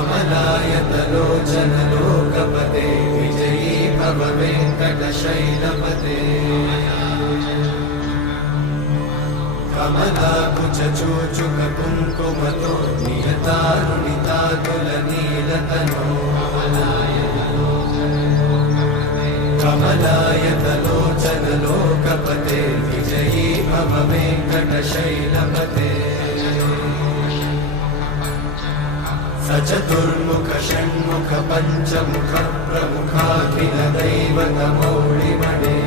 कमलायतलोचन लोकपते विजयी भव वेङ्कटशैलपते कमलाकुचूचुक कुङ्कुमतो नियतारुणिताकुलनीलतनो कमलायतलोचन लोकपते विजयी भव वेङ्कटशैलपते सचतुर्मुख षण्मुख पञ्चमुख प्रमुखाखिल दैवतमौलिमणे